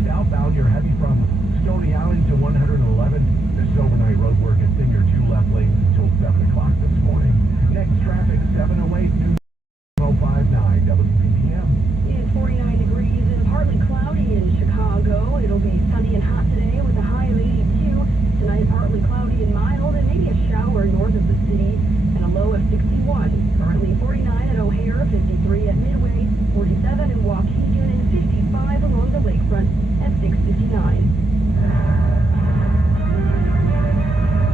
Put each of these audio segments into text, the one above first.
Southbound, you're heavy from Stony Island to 111. This overnight road work is in your two left lanes until 7 o'clock this morning. Next traffic, 708 New 059 WPPM. It's 49 degrees and partly cloudy in Chicago. It'll be sunny and hot today with a high of 82. Tonight, partly cloudy and mild, and maybe a shower north of the city, and a low of 61. Currently 49 at O'Hare, 53 at Midway, 47 in Waukegan, and 55 along the lakefront at 6:59.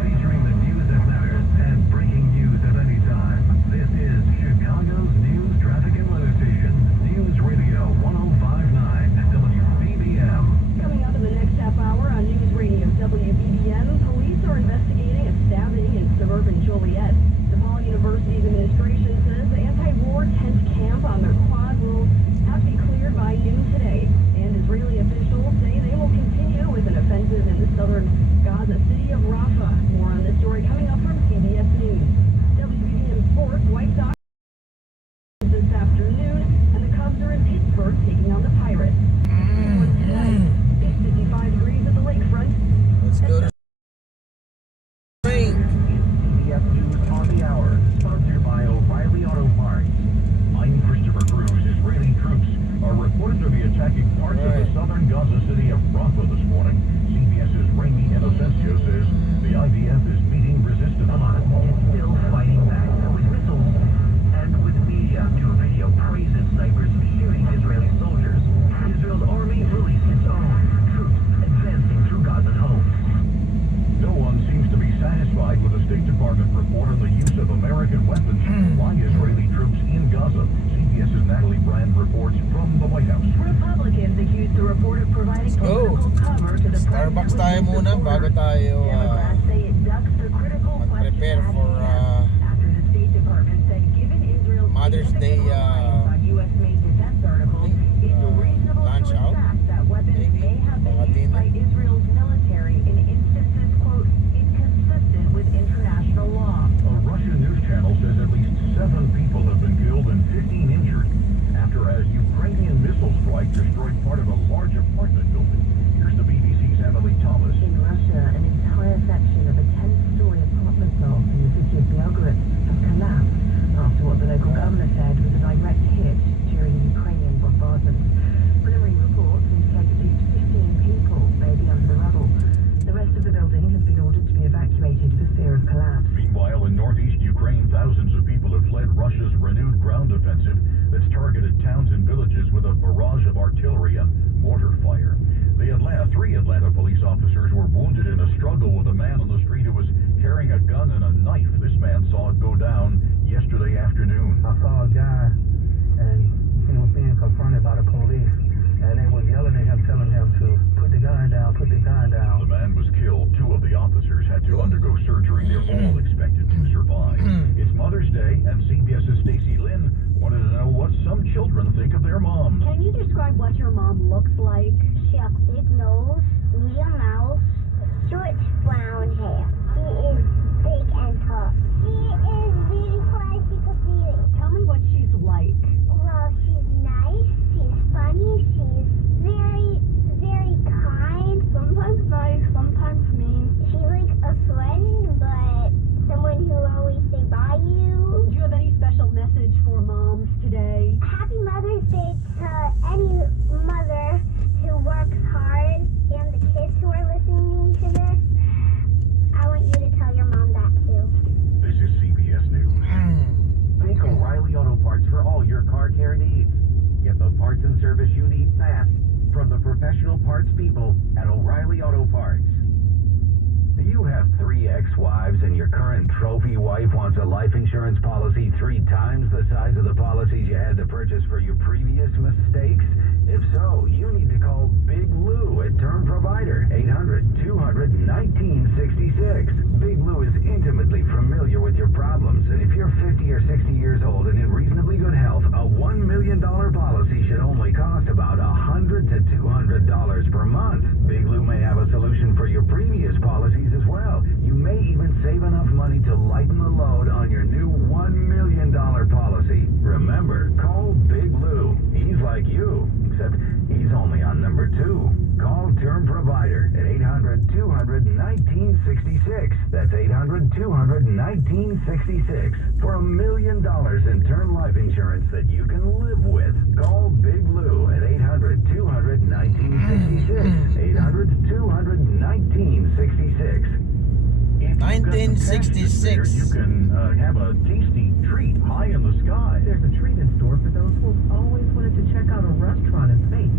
Featuring the news that matters and breaking news at any time. This is Chicago's news, traffic, and weather station. News Radio 105.9 WBBM. Coming up in the next half hour on News Radio WBBM, police are investigating a stabbing in suburban Joliet. DePaul University's administration says the anti-war tent camp on their quad will have to be cleared by noon today. And Israeli officials say they will continue with an offensive in the southern Gaza city of Rafah. More on this story coming up from CBS News. WBBM Sports, White Sox this afternoon, and the Cubs are in Pittsburgh taking on the Pirates. Tonight, it's 55 degrees at the lakefront. Let's go to CBS News on the Hour, sponsored by O'Reilly Auto Parts. I'm Christopher Cruz. Israeli troops are reported to be attacking parts of the southern Gaza city of Rafah this morning. CBS's Raimi Inocencio says the IDF is meeting resistance. Hamas is still fighting back with missiles and with media. New video praises snipers shooting Israeli soldiers. Israel's army released its own troops advancing through Gazan homes. No one seems to be satisfied with the State Department report on the use of American weapons by Israeli troops in Gaza. CBS's Natalie Brand reports from the White House. Republicans accuse the report of providing political cover to the Starbucks tayo muna bago tayo Democrats say it ducks the critical mag-prepare question for after the State Department said given Israel's Mother's Day on U.S.-made defense articles, it's reasonable lunch to out, expect that weapons maybe, may have been mga used dinner. by Israel's military in instances, quote, inconsistent with international law. A Russian news channel says at least 7 people have been killed and 15 injured after a Ukrainian missile strike destroyed part of a large apartment building. Here's the BBC's Emily Thomas. In Russia, an entire section of a 10-story apartment block in the city of Belgrade has collapsed after what the local governor said was a direct hit during Ukrainian bombardment. Preliminary reports indicate at least 15 people may be under the rubble. The rest of the building has been ordered to be evacuated for fear of collapse. Meanwhile, in northeast Ukraine, thousands of people have fled Russia's renewed ground offensive that's targeted towns and villages with a barrage of artillery and mortar fire. Three Atlanta police officers were wounded in a struggle with a man on the street who was carrying a gun and a knife. This man saw it go down yesterday afternoon. I saw a guy, and he was being confronted by the police, and they was yelling at him, telling him to put the gun down, put the gun down. The man was killed. 2 of the officers had to undergo surgery. They're all expected to survive. It's Mother's Day, and CBS's Stacey Lynn wanted to know what some children think of their moms. Can you describe what your mom looks like? She has big nose, medium mouth, short brown hair. She is big and tall. She is really quiet. She could be. Tell me what she's like. Well, she's nice. She's funny. She's very, very kind. Sometimes nice, sometimes mean. She's like a friend, but someone who always stay by you. Do you have any special message for moms today? Happy Mother's Day to any mother who works hard and the kids who are listening to this. I want you to tell your mom that too. This is CBS News. Think O'Reilly Auto Parts for all your car care needs. Get the parts and service you need fast from the professional parts people at O'Reilly Auto Parts. Do you have 3 ex-wives and your current trophy wife wants a life insurance policy 3 times the size of the policies you had to purchase for your previous mistakes? If so, you need to call Big Lou at Term Provider, 800-200-1966. Big Lou is intimately familiar with your problems, and if you're 50 or 60 years old and in reasonably good health, a $1 million policy should only cost about $100 to $200 per month. Big Lou may have a solution for your previous policies as well. You may even save enough money to lighten the load on your new $1 million policy. Remember, call Big Lou. He's like you, except he's only on number 2. Call Term Provider at 800-200-1966. That's 800-200-1966 for $1 million in term life insurance that you can live with. Call Big Lou at 800-200-1966. 800-200-1966. 1966. You can have a tasty treat high in the sky. There's a treat in store for those who've always wanted to check out a restaurant in space.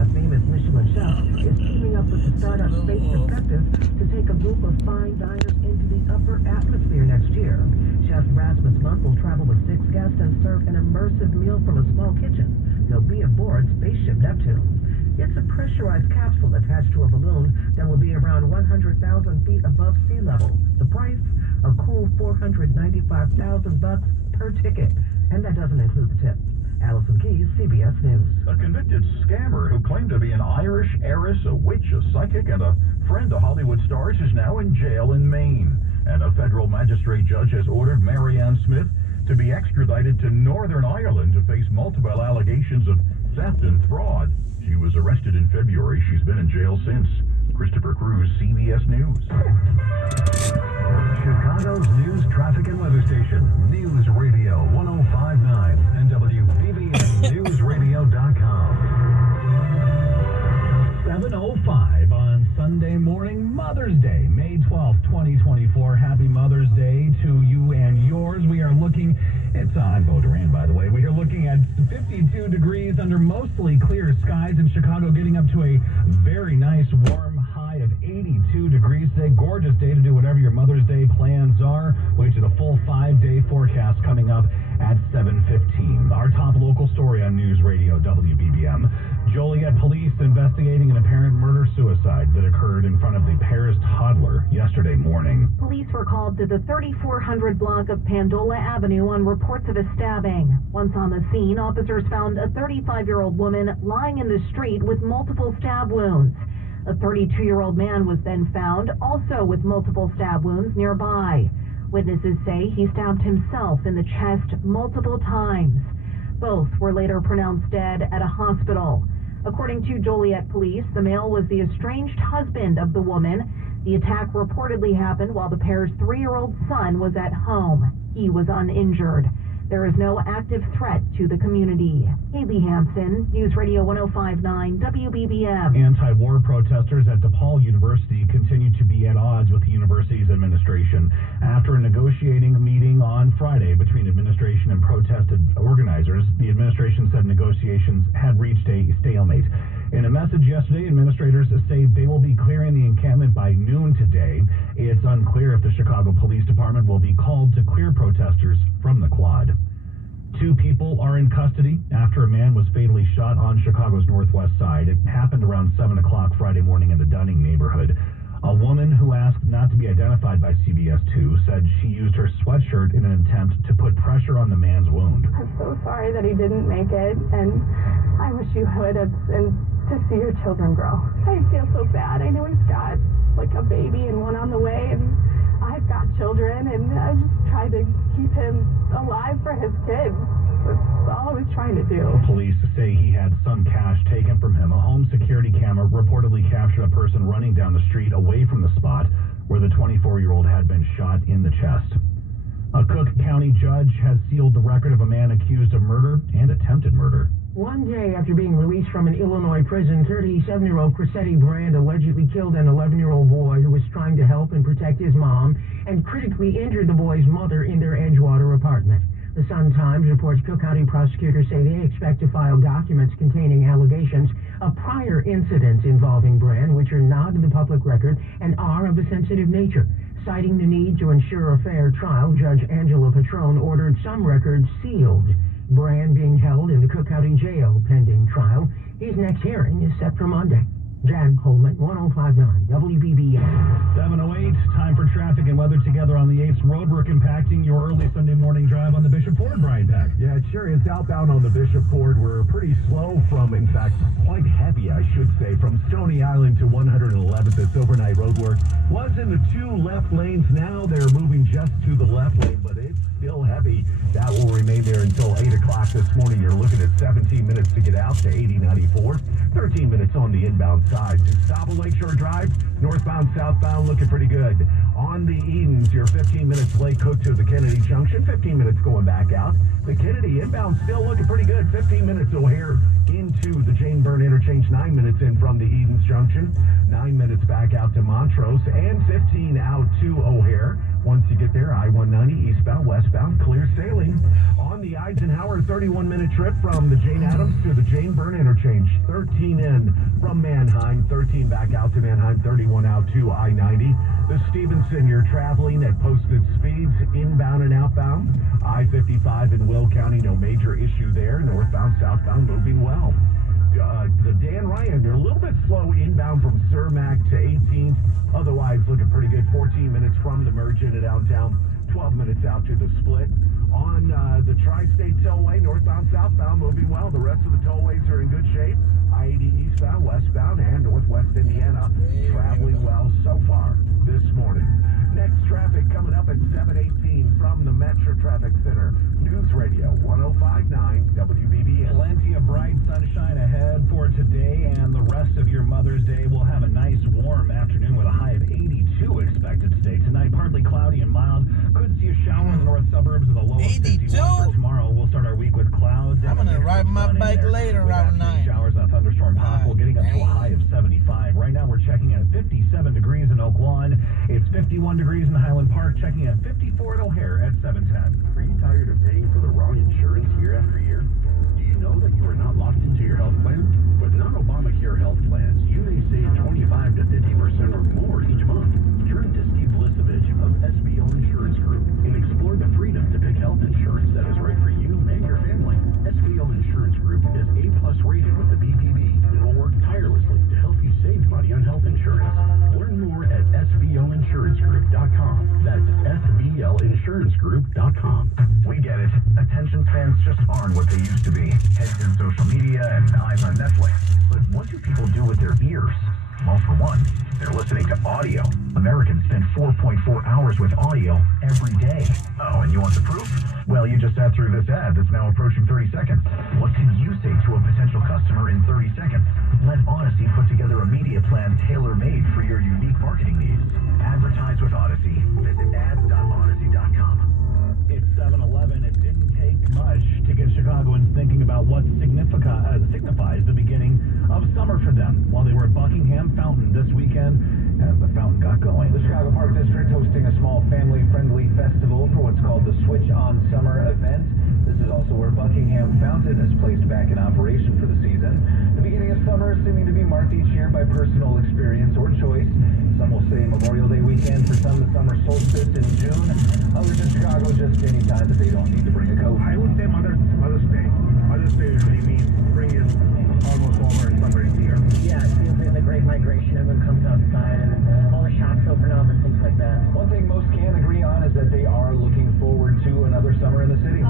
A famous Michelin chef is teaming up with the startup Space Perspective to take a group of fine diners into the upper atmosphere next year. Chef Rasmus Monk will travel with 6 guests and serve an immersive meal from a small kitchen. They'll be aboard Spaceship Neptune. It's a pressurized capsule attached to a balloon that will be around 100,000 feet above sea level. The price? A cool $495,000 per ticket. And that doesn't include the tip. Allison Keyes, CBS News. A convicted scammer who claimed to be an Irish heiress, a witch, a psychic, and a friend to Hollywood stars is now in jail in Maine. And a federal magistrate judge has ordered Marianne Smith to be extradited to Northern Ireland to face multiple allegations of theft and fraud. She was arrested in February. She's been in jail since. Christopher Cruz, CBS News. Chicago's news, traffic, and weather station. News Radio 105.9 and WBBMNewsRadio.com. 7:05 on Sunday morning, Mother's Day, May 12th, 2024. Happy Mother's Day to you and yours. We are looking, I'm Bo Duran, by the way. We are looking at 52 degrees under mostly clear skies in Chicago, getting up to a very nice warm high of 82 degrees today. Gorgeous day to do whatever your Mother's Day plans are. Wait to the full 5-day forecast coming up at 7:15. Our top local story on News Radio WBBM. Joliet police investigating an apparent murder-suicide that occurred in front of the Paris toddler yesterday morning. Police were called to the 3400 block of Pandola Avenue on reports of a stabbing. Once on the scene, officers found a 35-year-old woman lying in the street with multiple stab wounds. A 32-year-old man was then found, also with multiple stab wounds nearby. Witnesses say he stabbed himself in the chest multiple times. Both were later pronounced dead at a hospital. According to Joliet police, the male was the estranged husband of the woman. The attack reportedly happened while the pair's 3-year-old son was at home. He was uninjured. There is no active threat to the community. Haley Hampson, News Radio 105.9 WBBM. Anti-war protesters at DePaul University continue to be at odds with the university's administration. After a negotiating meeting on Friday between administration and protested organizers, the administration said negotiations had reached a stalemate. In a message yesterday, administrators say they will be clearing the encampment by noon today. It's unclear if the Chicago Police Department will be called to clear protesters from the quad. 2 people are in custody after a man was fatally shot on Chicago's northwest side. It happened around 7 o'clock Friday morning in the Dunning neighborhood. A woman who asked not to be identified by CBS 2 said she used her sweatshirt in an attempt to put pressure on the man's wound. I'm so sorry that he didn't make it, and I wish you would have, and to see your children grow. I feel so bad. I know he's got like a baby and one on the way, and I've got children, and I just tried to keep him alive for his kids. That's all I was trying to do. Police say he had some cash taken from him. A home security camera reportedly captured a person running down the street away from the spot where the 24-year-old had been shot in the chest. A Cook County judge has sealed the record of a man accused of murder and attempted murder. One day after being released from an Illinois prison, 37-year-old Chrisetti Brand allegedly killed an 11-year-old boy who was trying to help and protect his mom and critically injured the boy's mother in their Edgewater apartment. The Sun-Times reports Cook County prosecutors say they expect to file documents containing allegations of prior incidents involving Brand, which are not in the public record and are of a sensitive nature. Citing the need to ensure a fair trial, Judge Angela Patrone ordered some records sealed. Brand being held in the Cook County Jail pending trial. His next hearing is set for Monday. Jan Holman, 105.9 WBBM. 7:08, time for traffic and weather together on the 8th. Roadwork impacting your early Sunday morning drive on the Bishop Ford, Brian Peck. Yeah, it sure is. Outbound on the Bishop Ford, we're pretty slow from, in fact, quite heavy, I should say, from Stony Island to 111th. This overnight roadwork was in the 2 left lanes. Now they're moving just to the left lane, but it's still heavy. That will remain there until 8 o'clock this morning. You're looking at 17 minutes to get out to 8094. 13 minutes on the inbound side. To Stable Lakeshore Drive, northbound, southbound, looking pretty good. On the Edens, you're 15 minutes Lake Cook to the Kennedy Junction, 15 minutes going back out. The Kennedy inbound still looking pretty good. 15 minutes O'Hare into the Jane Byrne interchange, 9 minutes in from the Edens Junction, 9 minutes back out to Montrose, and 15 out to O'Hare. Once you get there, I-190 eastbound, westbound, clear sailing. On the Eisenhower, 31-minute trip from the Jane Addams to the Jane Byrne interchange, 13 in from Manheim, 13 back out to Manheim, 31 out to I-90. The Stevenson, you're traveling at posted speeds, inbound and outbound. I-55 in Will County, no major issue there. Northbound, southbound, moving well. The Dan Ryan, they're a little bit slow inbound from Cermak to 18th. Otherwise, looking pretty good. 14 minutes from the merge into downtown, 12 minutes out to the split. On the Tri-State Tollway, northbound, southbound, moving well. The rest of the tollways are in good shape. I-80 eastbound, westbound, and northwest Indiana traveling well so far this morning. Next traffic coming up at 7:18 from the Metro Traffic Center. News Radio 105.9 WBBM. Plenty of bright sunshine ahead for today and the rest of your Mother's Day. We'll have a nice warm afternoon with a high of 82 expected today. Tonight, partly cloudy and mild. Could see a shower in the north suburbs with a low of 51 for tomorrow. We'll start our week with clouds. I'm gonna ride my bike later around 9. Showers and a thunderstorm possible, getting up to a high of 75. Right now, we're checking at 57 degrees in Oak Lawn. It's 51 degrees in Highland Park, checking at 54 at O'Hare at 7:10. Are you tired of paying for the wrong insurance year after year? Do you know that you are not locked into your health plan? With non-Obamacare health plans, you may save 25 to 50% or more each month. Turn to Steve Lisovich of SBO Insurance Group and explore the freedom to pick health insurance that is right for you and your family. SBO Insurance Group is A+ rated with the BPB and will work tirelessly to help you save money on health insurance. Learn more at sboinsurancegroup.com. That's sblinsurancegroup.com. We get it. Attention spans just aren't what they used to be. Heads in social media and eyes on Netflix. But what do people do with their ears? Well, for one, they're listening to audio. Americans spend 4.4 hours with audio every day. Oh, and you want the proof? Well, you just sat through this ad that's now approaching 30 seconds. What can you say to a potential customer in 30 seconds? Let Odyssey put together a media plan tailor-made for your unique marketing needs. Advertise with Odyssey. Visit ads.odyssey.com. It's 7-Eleven. It didn't take much to get Chicagoans thinking about what signifies the beginning of summer for them while they were at Buckingham Fountain this weekend as the fountain got going. The Chicago Park District hosting a small family-friendly festival for what's called the Switch On Summer event. This is also where Buckingham Fountain is placed back in operation for the season. The beginning of summer is seeming to be marked each year by personal experience or choice. Some will say Memorial Day weekend, for some the summer solstice in June. Others in Chicago just any time that they don't need to bring a coat. I would say Mother's Day. Mother's Day usually means spring is almost over and summer is here. Yeah, it seems like the Great Migration. Everyone comes outside and all the shops open up and things like that. One thing most can agree on is that they are looking forward to another summer in the city. I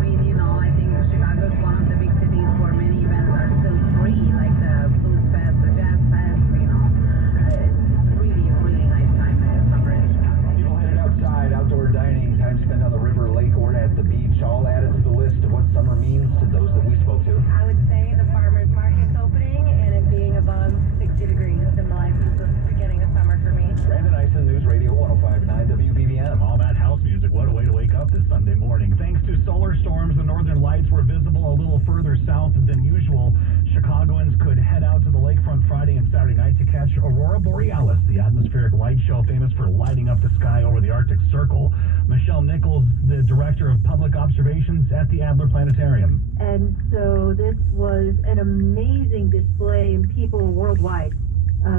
mean, I think Chicago is one of the big cities where many events are still free, like the Blues Fest, the Jazz Fest, It's really a really nice time in the summer in Chicago. People headed outside, outdoor dining, time spent on the river, lake, or at the beach, all added to the list of what summer means to those that we spoke to. I would say the farmers market's opening and it being above 60 degrees symbolizes the beginning of summer for me. Brandon Eisen, News Radio 105.9 WBBM. All that house music, what a way to wake up this Sunday morning. Thanks to solar storms, the northern lights were visible a little further south than usual. Chicagoans could head out to the lakefront Friday and Saturday night to catch Aurora Borealis, the atmospheric light show famous for lighting up the sky over the Arctic Circle. Michelle Nichols, the director of public observations at the Adler Planetarium. And so this was an amazing display, and people worldwide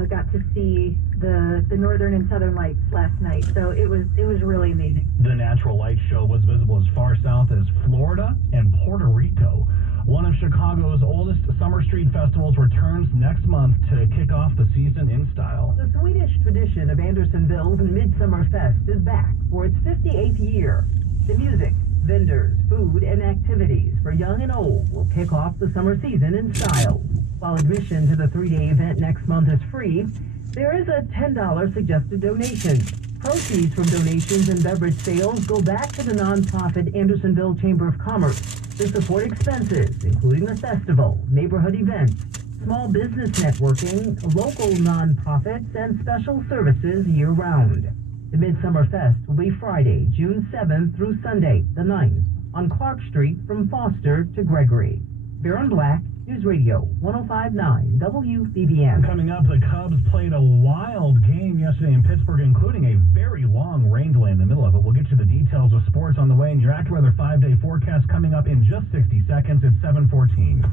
got to see the northern and southern lights last night. So it was really amazing. The natural light show was visible as far south as Florida and Puerto Rico. One of Chicago's oldest summer street festivals returns next month to kick off the season in style. The Swedish tradition of Andersonville's Midsummer Fest is back for its 58th year. The music, vendors, food, and activities for young and old will kick off the summer season in style. While admission to the 3-day event next month is free, there is a $10 suggested donation. Proceeds from donations and beverage sales go back to the nonprofit Andersonville Chamber of Commerce. to support expenses, including the festival, neighborhood events, small business networking, local nonprofits, and special services year-round. The Midsummer Fest will be Friday, June 7th through Sunday, the 9th, on Clark Street from Foster to Gregory. Baron Black, News Radio 105.9 WBBM. Coming up, the Cubs played a wild game yesterday in Pittsburgh, including a very long rain delay in the middle of it. We'll get you the details of sports on the way, and your AccuWeather 5-day forecast coming up in just 60 seconds. It's 7:14.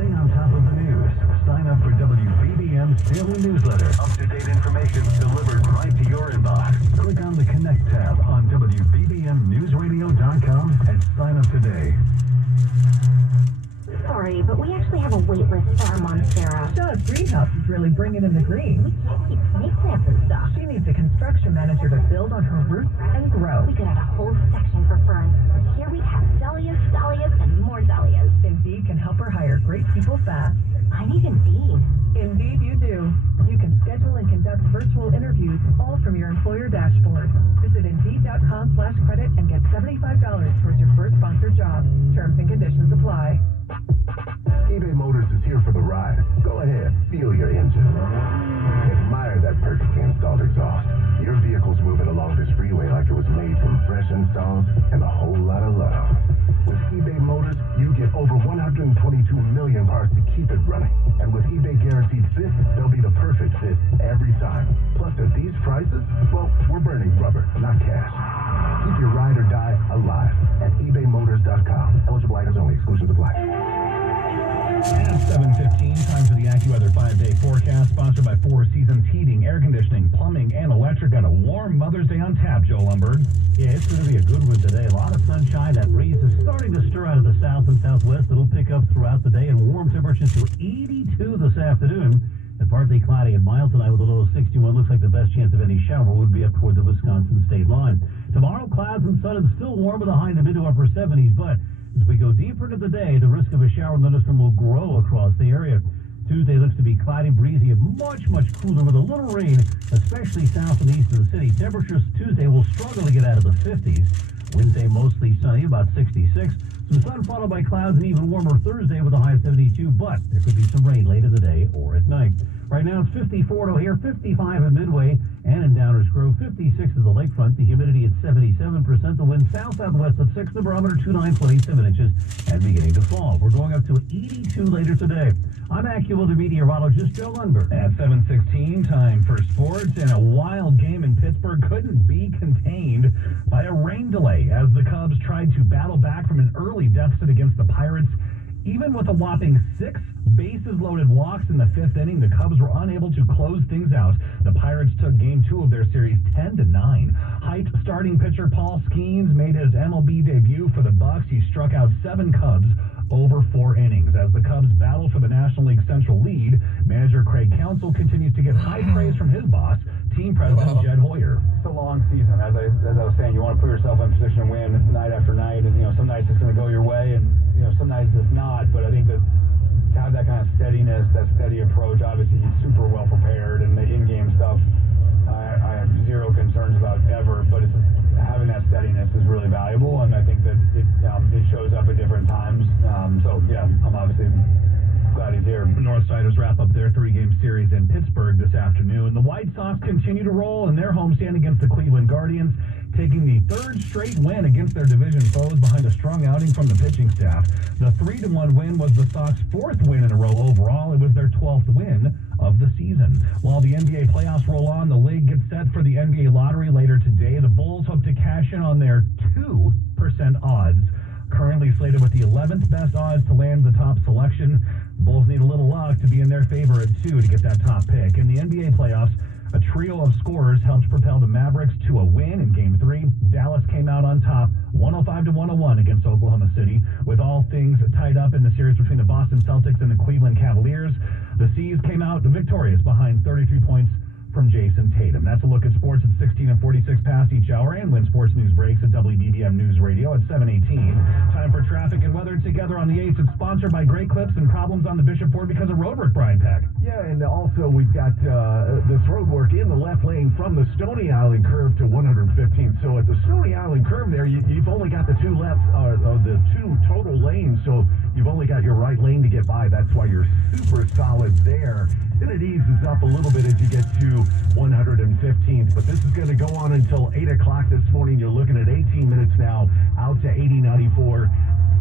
Stay on top of the news. Sign up for WBBM's daily newsletter. Up-to-date information delivered right to your inbox. Click on the Connect tab on WBBMNewsRadio.com and sign up today. Sorry, but we actually have a wait list for our Monstera. Shaw's greenhouse is really bringing in the green. We can't keep snake plants and stuff. She needs a construction manager to build on her roots and grow. We could have a whole section for ferns. Here we have dahlias, and more dahlias. Indeed can help her hire great people fast. I need Indeed. Indeed you do. You can schedule and conduct virtual interviews all from your employer dashboard. Visit Indeed.com/credit and get $75 towards your first sponsored job. Terms and conditions apply. eBay Motors is here for the ride. Go ahead, feel your engine. Admire that perfectly installed exhaust. Your vehicle's moving along this freeway like it was made from fresh installs and a whole lot of love. With eBay Motors, you get over 122 million parts to keep it running. And with eBay Guaranteed Fit, they'll be the perfect fit every time. Plus, at these prices, well, we're burning rubber, not cash. Keep your ride or die alive at ebaymotors.com. Eligible items only. Exclusions apply. At 7:15, time for the AccuWeather 5-day forecast, sponsored by Four Seasons Heating, Air Conditioning, Plumbing, and Electric. Got a warm Mother's Day on tap, Joe Lumberg. Yeah, it's going to be a good one today. A lot of sunshine. That breeze is starting to stir out of the south and southwest. It'll pick up throughout the day, and warm temperatures to 82 this afternoon. And partly cloudy and mild tonight with a low of 61. Looks like the best chance of any shower would be up toward the Wisconsin state line. Tomorrow, clouds and sun and still warm with a high in the mid to upper 70s, but as we go deeper into the day, the risk of a shower and thunderstorm will grow across the area. Tuesday looks to be cloudy, breezy, and much cooler with a little rain, especially south and east of the city. Temperatures Tuesday will struggle to get out of the 50s. Wednesday mostly sunny, about 66. Some sun followed by clouds and even warmer Thursday with a high of 72, but there could be some rain late in the day or at night. Right now it's 54 at O'Hare, 55 at Midway, and in Downers Grove, 56 at the lakefront. The humidity at 77%. The wind south-southwest at 6, the barometer 29, 27 inches, and beginning to fall. We're going up to 82 later today. I'm AccuWeather meteorologist Joe Lundberg. At 7:16, time for sports, and a wild game in Pittsburgh couldn't be contained by a rain delay as the Cubs tried to battle back from an early deficit against the Pirates. Even with a whopping 6 bases-loaded walks in the 5th inning, the Cubs were unable to close things out. The Pirates took Game 2 of their series 10-9. Hyped starting pitcher Paul Skeens made his MLB debut for the Bucks. He struck out 7 Cubs over 4 innings. As the Cubs battle for the National League Central lead, manager Craig Counsell continues to get high praise from his boss, team president Jed Hoyer. It's a long season. As I was saying, you want to put yourself in position to win night after night, and some nights it's going to go your way, and some nights it's not. But I think that to have that kind of steadiness, that steady approach, obviously he's super well prepared, and the in-game stuff I have zero concerns about ever. But it's having that steadiness is really valuable, and I think that it shows up at different times. So yeah, I'm obviously glad he's here. The Northsiders wrap up their 3-game series in Pittsburgh this afternoon. The White Sox continue to roll in their homestand against the Cleveland Guardians, taking the 3rd straight win against their division foes behind a strong outing from the pitching staff. The 3-1 win was the Sox 4th win in a row overall. It was their 12th win of the season. While the NBA playoffs roll on, the league gets set for the NBA lottery later today. The Bulls hope to cash in on their 2% odds. Currently slated with the 11th best odds to land the top selection. The Bulls need a little luck to be in their favor at 2 to get that top pick. In the NBA playoffs, a trio of scorers helped propel the Mavericks to a win in Game 3. Dallas came out on top, 105-101 against Oklahoma City. With all things tied up in the series between the Boston Celtics and the Cleveland Cavaliers, the C's came out victorious behind 33 points from Jason Tatum. That's a look at sports at 16 and 46 past each hour, and when sports news breaks at WBBM News Radio at 7:18. Time for traffic and weather together on the 8th. It's sponsored by Great Clips and problems on the Bishop Ford because of roadwork, Brian Peck. Yeah, and also we've got this roadwork in the left lane from the Stony Island curve to 115th. So at the Stony Island curve there, you've only got the two total lanes, so you've only got your right lane to get by. That's why you're super solid there. Then it eases up a little bit as you get to 115th, but this is going to go on until 8 o'clock this morning. You're looking at 18 minutes now out to 8094.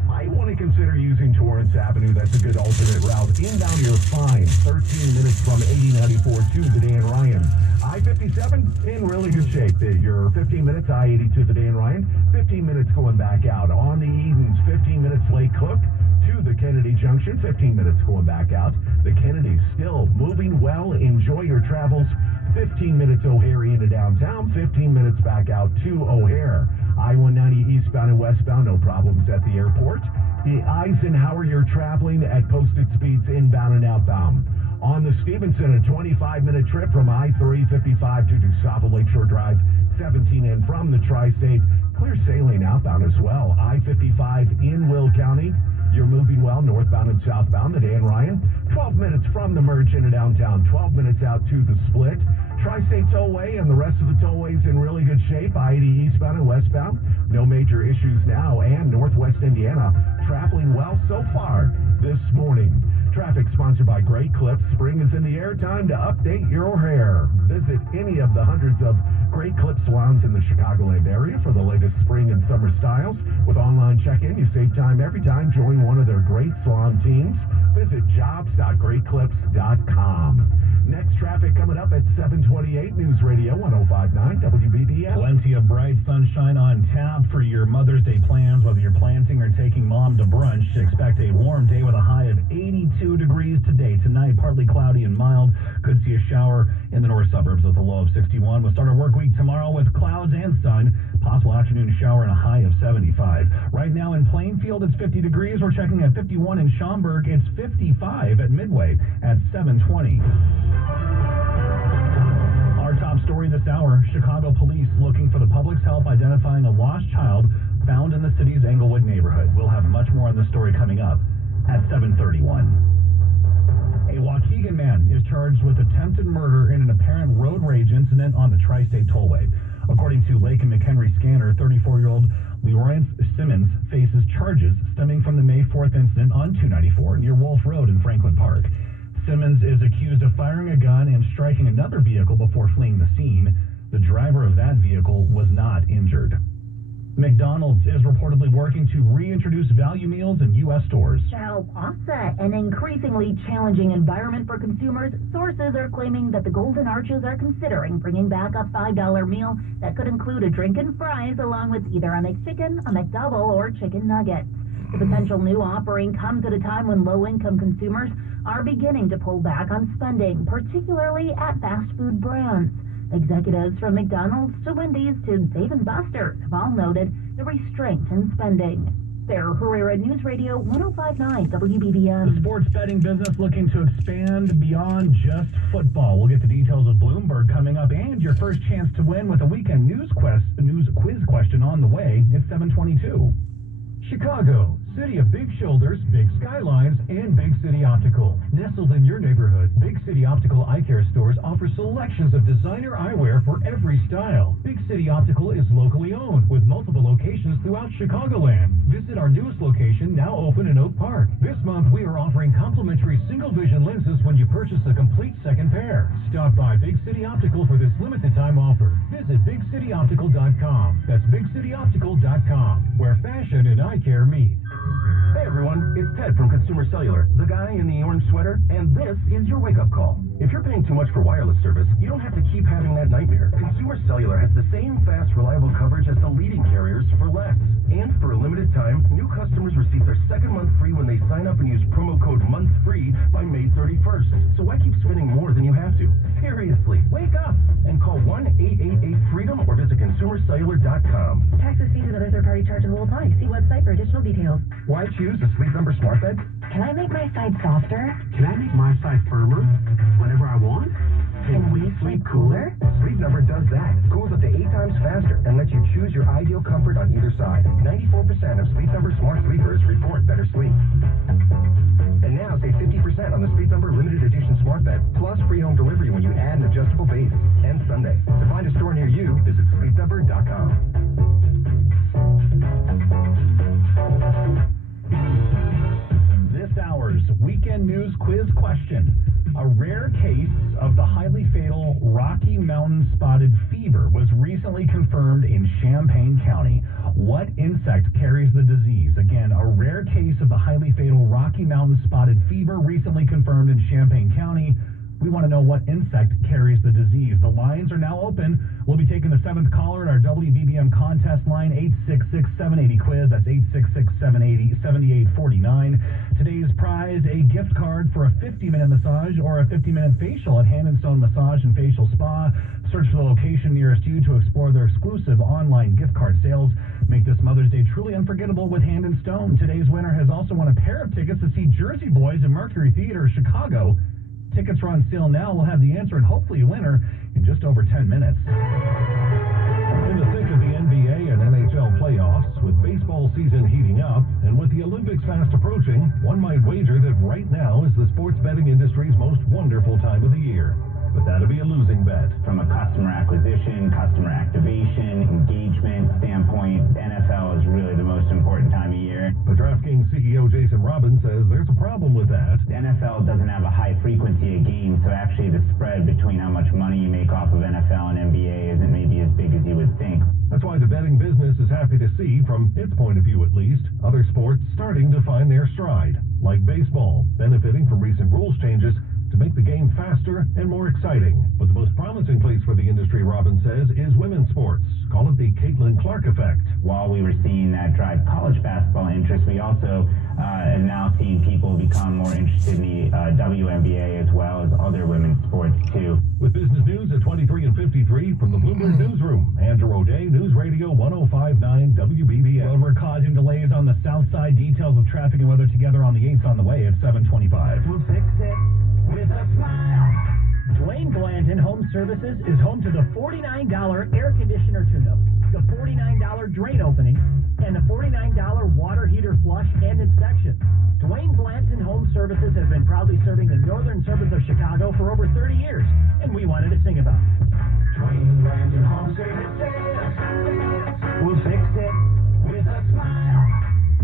Might want to consider using Torrance Avenue. That's a good alternate route. Inbound, you're fine. 13 minutes from 8094 to the Dan Ryan. I-57 in really good shape. You're 15 minutes, I-80 to the Dan Ryan. 15 minutes going back out. On the Edens, 15 minutes Lake Cook to the Kennedy Junction. 15 minutes going back out. The Kennedy's still moving well. Enjoy your travels. 15 minutes O'Hare into downtown. 15 minutes back out to O'Hare. I-190 eastbound and westbound, no problems at the airport. The Eisenhower, you're traveling at posted speeds inbound and outbound. On the Stevenson, a 25-minute trip from I-355 to DuSable Lakeshore Drive, 17, and from the Tri-State, clear sailing outbound as well. I-55 in Will County, you're moving well northbound and southbound. The Dan Ryan, 12 minutes from the merge into downtown, 12 minutes out to the split. Tri-State Tollway and the rest of the tollways in really good shape. I-80 eastbound and westbound, no major issues now. And Northwest Indiana, traveling well so far this morning. Traffic sponsored by Great Clips. Spring is in the air. Time to update your hair. Visit any of the hundreds of Great Clip salons in the Chicagoland area for the latest spring and summer styles. With online check-in, you save time every time. Join one of their great salon teams. Visit jobs.greatclips.com. Next traffic coming up at 7:28. News Radio 105.9 WBBM. Plenty of bright sunshine on tap for your Mother's Day plans. Whether you're planting or taking mom to brunch, expect a warm day with a high of 82 degrees today. Tonight, partly cloudy and mild. Could see a shower in the north suburbs with a low of 61. We'll start our work week tomorrow with clouds and sun. Possible afternoon shower and a high of 75. Right now in Plainfield, it's 50 degrees. We're checking at 51 in Schaumburg. It's 55 at Midway at 7:20. Our top story this hour, Chicago police looking for the public's help identifying a lost child found in the city's Englewood neighborhood. We'll have much more on this story coming up at 7:31. A Waukegan man is charged with attempted murder in an apparent road rage incident on the Tri-State Tollway. According to Lake and McHenry scanner, 34-year-old Leroy Simmons faces charges stemming from the May 4th incident on 294 near Wolf Road in Franklin Park. Simmons is accused of firing a gun and striking another vehicle before fleeing the scene. The driver of that vehicle was not injured. McDonald's is reportedly working to reintroduce value meals in U.S. stores. To help offset an increasingly challenging environment for consumers, sources are claiming that the Golden Arches are considering bringing back a $5 meal that could include a drink and fries along with either a McChicken, a McDouble, or chicken nuggets. The potential new offering comes at a time when low-income consumers are beginning to pull back on spending, particularly at fast food brands. Executives from McDonald's to Wendy's to Dave & Buster's have all noted the restraint in spending. Sarah Herrera, News Radio 105.9 WBBM. The sports betting business looking to expand beyond just football. We'll get the details of Bloomberg coming up and your first chance to win with a weekend news quiz question on the way. It's 7:22. Chicago, city of big shoulders, big skylines, and Big City Optical. Nestled in your neighborhood, Big City Optical eye care stores offer selections of designer eyewear for every style. Big City Optical is locally owned with multiple locations throughout Chicagoland. Visit our newest location, now open in Oak Park. This month, we are offering complimentary single vision lenses when you purchase a complete second pair. Stop by Big City Optical for this limited time offer. Visit BigCityOptical.com. That's BigCityOptical.com, where fashion and eye care meet. Hey everyone, it's Ted from Consumer Cellular, the guy in the orange sweater, and this is your wake-up call. If you're paying too much for wireless service, you don't have to keep having that nightmare. Consumer Cellular has the same fast, reliable coverage as the leading carriers for less. And for a limited time, new customers receive their second month free when they sign up and use promo code MONTHFREE by May 31st. So why keep spending more than you have to? Seriously, wake up and call 1-888-FREEDOM or visit ConsumerCellular.com. Taxes, fees, and other third-party charges will apply. See website for additional details. Why choose a Sleep Number smart bed? Can I make my side softer? Can I make my side firmer whenever I want? Can we sleep cooler? Sleep Number does that. Cools up to 8 times faster and lets you choose your ideal comfort on either side. 94% of Sleep Number smart sleepers report better sleep. And now save 50% on the Sleep Number limited edition smart bed, plus free home delivery when you add an adjustable base. And Sunday. To find a store near you, visit sleepnumber.com. This hour's weekend news quiz question. A rare case of the highly fatal Rocky Mountain spotted fever was recently confirmed in Champaign County. What insect carries the disease? Again, a rare case of the highly fatal Rocky Mountain spotted fever recently confirmed in Champaign County. We want to know what insect carries the disease. The lines are now open. We'll be taking the 7th caller at our WBBM contest line, 866-780-QUIZ. That's 866-780-7849. Today's prize, a gift card for a 50-minute massage or a 50-minute facial at Hand & Stone Massage and Facial Spa. Search for the location nearest you to explore their exclusive online gift card sales. Make this Mother's Day truly unforgettable with Hand & Stone. Today's winner has also won a pair of tickets to see Jersey Boys at Mercury Theater, Chicago. Tickets are on sale now. We'll have the answer and hopefully a winner in just over 10 minutes. In the thick of the NBA and NHL playoffs, with baseball season heating up, and with the Olympics fast approaching, one might wager that right now is the sports betting industry's most wonderful time of the year. But that'd be a losing bet. From a customer acquisition, customer activation, engagement standpoint, the NFL is really the most important time of year. But DraftKings CEO Jason Robbins says there's a problem with that. The NFL doesn't have a high frequency of games, so actually the spread between how much money you make off of NFL and NBA isn't maybe as big as you would think. That's why the betting business is happy to see, from its point of view at least, other sports starting to find their stride, like baseball, benefiting from recent rules changes to make the game faster and more exciting. But the most promising place for the industry, Robbins says, is women's sports. Call it the Caitlin Clark effect. While we were seeing that drive college basketball interest, we also have now seen people become more interested in the WNBA as well as other women's sports too. With business news at 23 and 53 from the Bloomberg Newsroom, Andrew O'Day, News Radio 105.9 WBBM. Well, we're causing delays on the south side. Details of traffic and weather together on the 8th on the way at 7:25. We'll fix it with a smile. Dwayne Blanton Home Services is home to the $49 air conditioner tune-up, the $49 drain opening, and the $49 water heater flush and inspection. Dwayne Blanton Home Services has been proudly serving the northern suburbs of Chicago for over 30 years, and we wanted to sing about it. Dwayne Blanton Home Services. We'll fix it with a smile.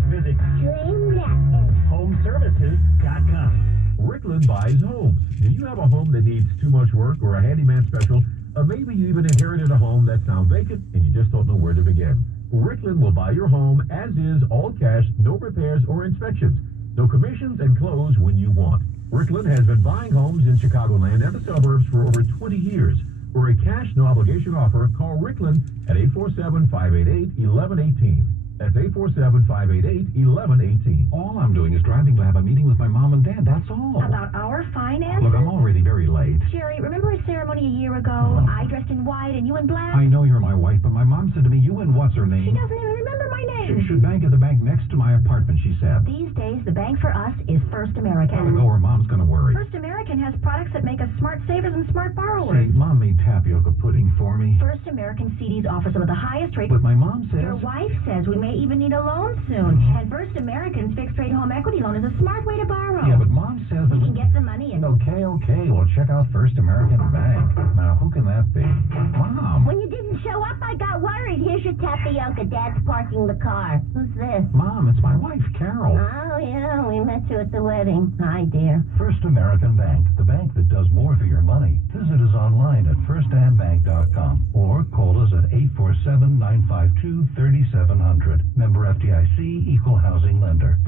Visit DwayneBlantonHomeservices.com. Rickland buys homes. Do you have a home that needs too much work or a handyman special? Or maybe you even inherited a home that's now vacant and you just don't know where to begin. Rickland will buy your home as is, all cash, no repairs or inspections. No commissions, and close when you want. Rickland has been buying homes in Chicagoland and the suburbs for over 20 years. For a cash, no obligation offer, call Rickland at 847-588-1118. That's 847-588-1118. All I'm doing is driving to have a meeting with my mom and dad, that's all. About our finances? Look, I'm already very late. Sherry, remember a ceremony a year ago? I dressed in white and you in black? I know you're my wife, but my mom said to me, you and what's her name? She doesn't even remember my name. She should bank at the bank next to my apartment, she said. These days, the bank for us is First American. Gotta go or mom's gonna worry. First American has products that make us smart savers and smart borrowers. Say, mom made tapioca pudding for me. First American CDs offer some of the highest rates. But my mom says... Your wife says we may even need a loan soon. And First American's fixed rate home equity loan is a smart way to borrow. Yeah, but mom says that... We can get some money in. Okay. Well, check out First American Bank. Now, who can that be? Mom. When you didn't show up, I got worried. Here's your tapioca. Dad's parking the car. Who's this? Mom, it's my wife, Carol. Oh, yeah, we met you at the wedding. Hi, dear. First American Bank, the bank that does more for your money. Visit us online at firstambank.com or call us at 847-952-3700. Member FDIC, Equal Housing Lender.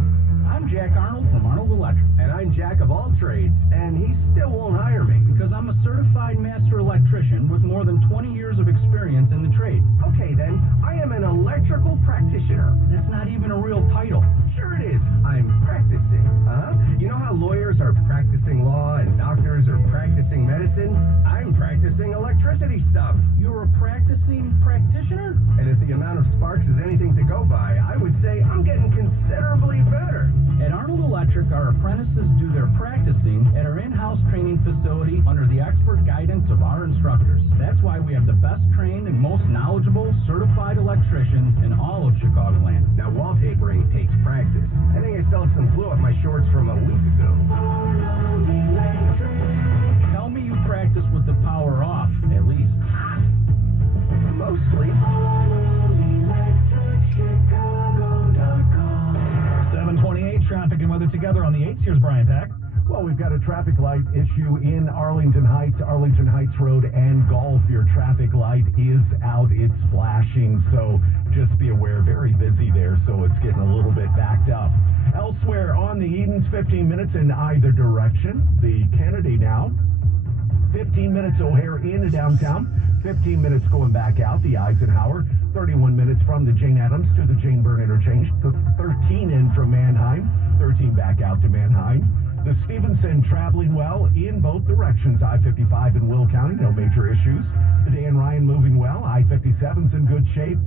I'm Jack Arnold from Arnold Electric. And I'm Jack of all trades, and he still won't hire me. Because I'm a certified master electrician with more than 20 years of experience in the trade. Okay, then, I am an electrical practitioner. That's not even a real title. Sure it is. I'm practicing. You know how lawyers are practicing law and doctors are practicing medicine? I'm practicing electricity stuff. You're a practicing practitioner? And if the amount of sparks is anything to go by, I would say I'm getting considerably better. At Arnold Electric, our apprentices do their practicing at our in-house training facility under the expert guidance of our instructors. instructors. That's why we have the best trained and most knowledgeable certified electricians in all of Chicagoland. Now, wallpapering takes practice. I think I still have some glue off my shorts from a week ago. Tell me you practice with the power off, at least. Mostly. 728 traffic and weather together on the 8s. Here's Brian Pack. Well, we've got a traffic light issue in Arlington Heights Road and Gulf. Your traffic light is out. It's flashing, so just be aware. Very busy there, so it's getting a little bit backed up. Elsewhere on the Edens, 15 minutes in either direction. The Kennedy now. 15 minutes O'Hare into downtown. 15 minutes going back out. The Eisenhower. 31 minutes from the Jane Addams to the Jane Byrne interchange. 13 in from Manheim. 13 back out to Manheim. The Stevenson traveling well in both directions. I-55 in Will County, no major issues. The Dan Ryan moving well. I-57's in good shape.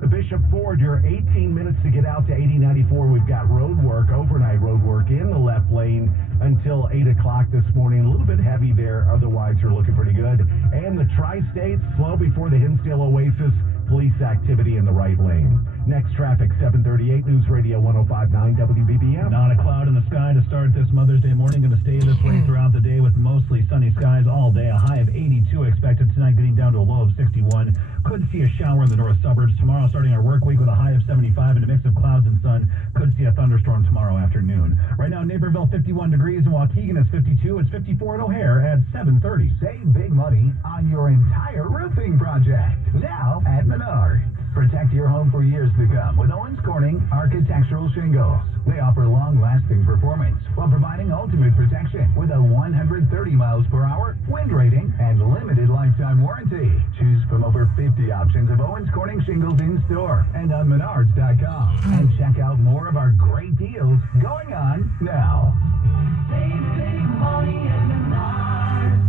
The Bishop Ford, you're 18 minutes to get out to 8094. We've got road work, overnight road work in the left lane until 8 o'clock this morning. A little bit heavy there. Otherwise, you're looking pretty good. And the Tri-State, slow before the Hinsdale Oasis. Police activity in the right lane. Next traffic, 738 News Radio 105.9 WBBM. Not a cloud in the sky to start this Mother's Day morning. Going to stay this way throughout the day with mostly sunny skies all day. A high of 82 expected tonight, getting down to a low of 61. Could see a shower in the north suburbs. Tomorrow, starting our work week with a high of 75 and a mix of clouds and sun. Could see a thunderstorm tomorrow afternoon. Right now, Naperville 51 degrees and Waukegan is 52. It's 54 at O'Hare at 7:30. Save big money on your entire roofing project. Now at Menards. Protect your home for years to come with Owens Corning Architectural Shingles. They offer long-lasting performance while providing ultimate protection with a 130 miles per hour wind rating and limited lifetime warranty. Choose from over 50 options of Owens Corning shingles in store and on Menards.com. And check out more of our great deals going on now. Save big money at Menards.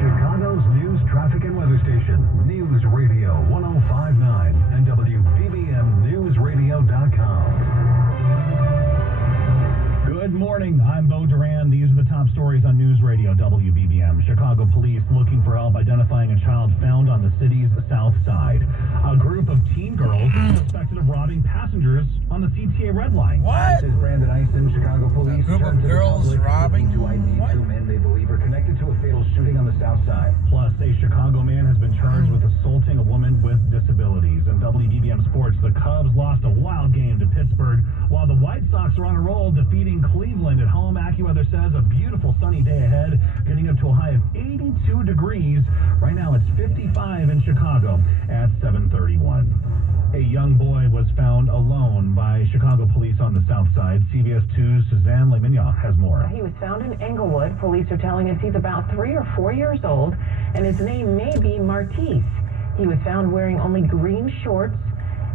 Chicago's news, traffic, and weather station, News Radio 105.9 and WBBMNewsRadio.com. Good morning. I'm Bo Duran. These are the top stories on News Radio WBBM. Chicago police looking for help identifying a child found on the city's south side. A group of teen girls suspected of robbing passengers on the CTA Red Line. This is Brandon Eisen. Chicago police A group turned of to the girls public robbing? to ID What? two men they believe are connected to a fatal shooting on the south side. Plus, a Chicago man has been charged with assaulting a woman with disabilities. In WBBM Sports, the Cubs lost a wild game to Pittsburgh, while the White Sox are on a roll, defeating Cleveland at home. AccuWeather says a beautiful sunny day ahead, getting up to a high of 82 degrees. Right now, it's 55 in Chicago at 7:31. A young boy was found alone by Chicago police on the south side. CBS 2's Suzanne Lemignon has more. He was found in Englewood. Police are telling us he's about 3 or 4 years old, and his name may be Martise. He was found wearing only green shorts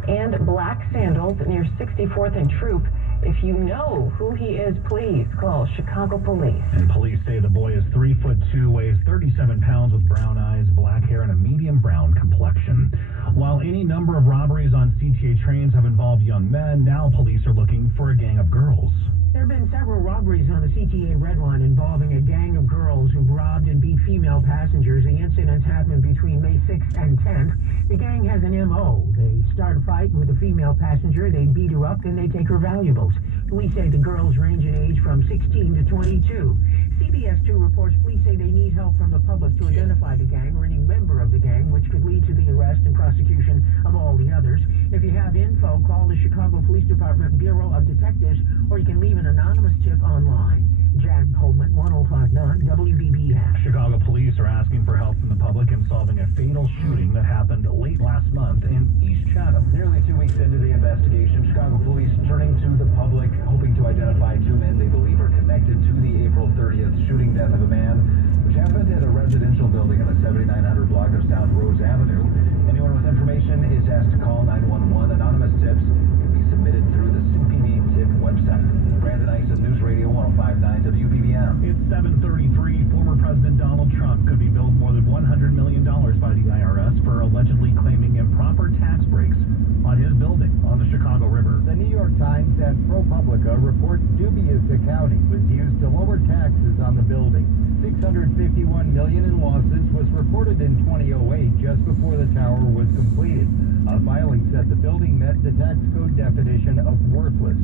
and black sandals near 64th and Troop. If you know who he is, please call Chicago Police. And police say the boy is 3'2", weighs 37 pounds with brown eyes, black hair, and a medium brown complexion. While any number of robberies on CTA trains have involved young men, now police are looking for a gang of girls. There have been several robberies on the CTA Red Line involving a gang of girls who robbed and beat female passengers. The incidents happened between May 6th and 10th. The gang has an M.O. They start a fight with a female passenger, they beat her up, then they take her valuables. Police say the girls range in age from 16 to 22. CBS 2 reports police say they need help from the public to identify the gang or any member of the gang, which could lead to the arrest and prosecution of all the others. If you have info, call the Chicago Police Department Bureau of Detectives, or you can leave an anonymous tip online. Jack Coleman, 105.9 WBBM. Chicago police are asking for help from the public in solving a fatal shooting that happened late last month in East Chatham. Nearly 2 weeks into the investigation, Chicago police turning to the public, hoping to identify two men they believe are connected to the April 30th shooting death of a man, which happened at a residential building in the 7900 block of South Rose Avenue. Anyone with information is asked to call 911. Anonymous tips can be submitted through the CPD tip website. Brandon Eisen, News Radio 105.9 WBBM. It's 7:33. Former President Donald Trump could be billed more than $100 million by the IRS for allegedly claiming improper tax breaks on his building on the Chicago River. The New York Times and ProPublica report dubious accounting was used to lower taxes on the building. $600 $151 million in losses was reported in 2008, just before the tower was completed. A filing said the building met the tax code definition of worthless.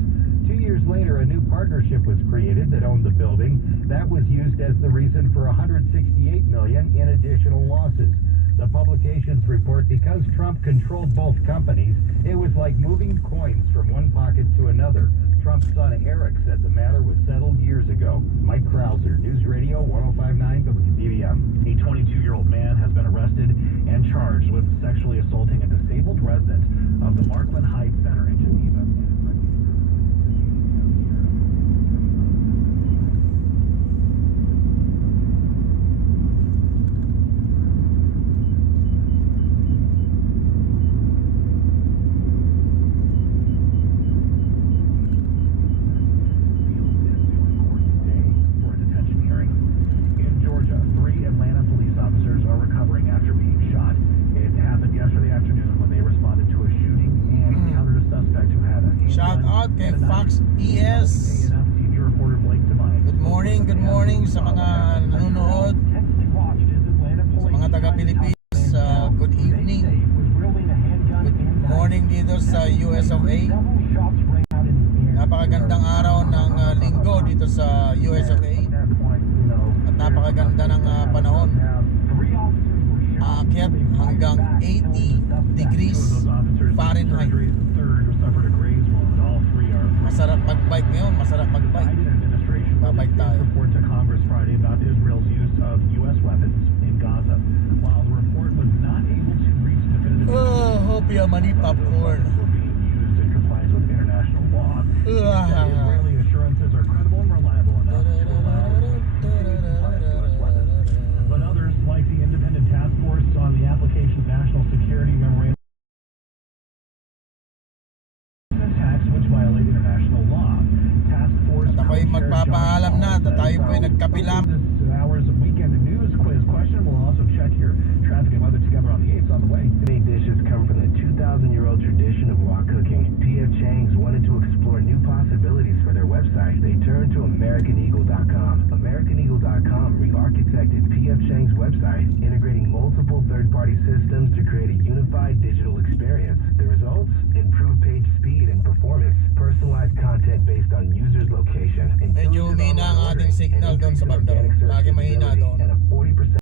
2 years later, a new partnership was created that owned the building. That was used as the reason for $168 million in additional losses. The publications report because Trump controlled both companies, it was like moving coins from one pocket to another. Trump's son Eric said the matter was settled years ago. Mike Krauser, News Radio 105.9 WBBM. A 22-year-old man has been arrested and charged with sexually assaulting a disabled resident of the Markland Heights Center in Geneva. Shout out kay Fox ES. Good morning sa mga nanonood, sa mga taga-Pilipinas. Good evening. Good morning dito sa US of A. Napakagandang araw ng linggo dito sa US of A. At napakaganda ng panahon. Aakyat hanggang 80 degrees Fahrenheit. Masarap mag-bike ngayon, masarap mag-bike. Babike tayo. Report to Congress Friday about Israel's use of U.S. weapons in Gaza. While the report was not able to reach definitive hope you have money popcorn. were being used in compliance with international law. Israeli assurances are credible and reliable enough to allow U.S. weapons. But others, like the Independent Task Force on the Application of National Security Memorandum, which violate international law. Task Force. At ako'y magpapaalam na at tayo po'y nagkapilam. This hour's weekend news quiz question. We'll also check your traffic and weather together on the 8th on the way. Many dishes come from the 2,000-year-old tradition of wok cooking. P.F. Chang's wanted to explore new possibilities for their website. They turned to AmericanEagle.com. AmericanEagle.com re-architected P.F. Chang's website, integrating multiple third-party systems to create a unified digital experience. The results? Improved page speed and performance, personalized content based on users' location. Medyo humina ang ating signal doon sa Bandarong. Lagi mahina doon.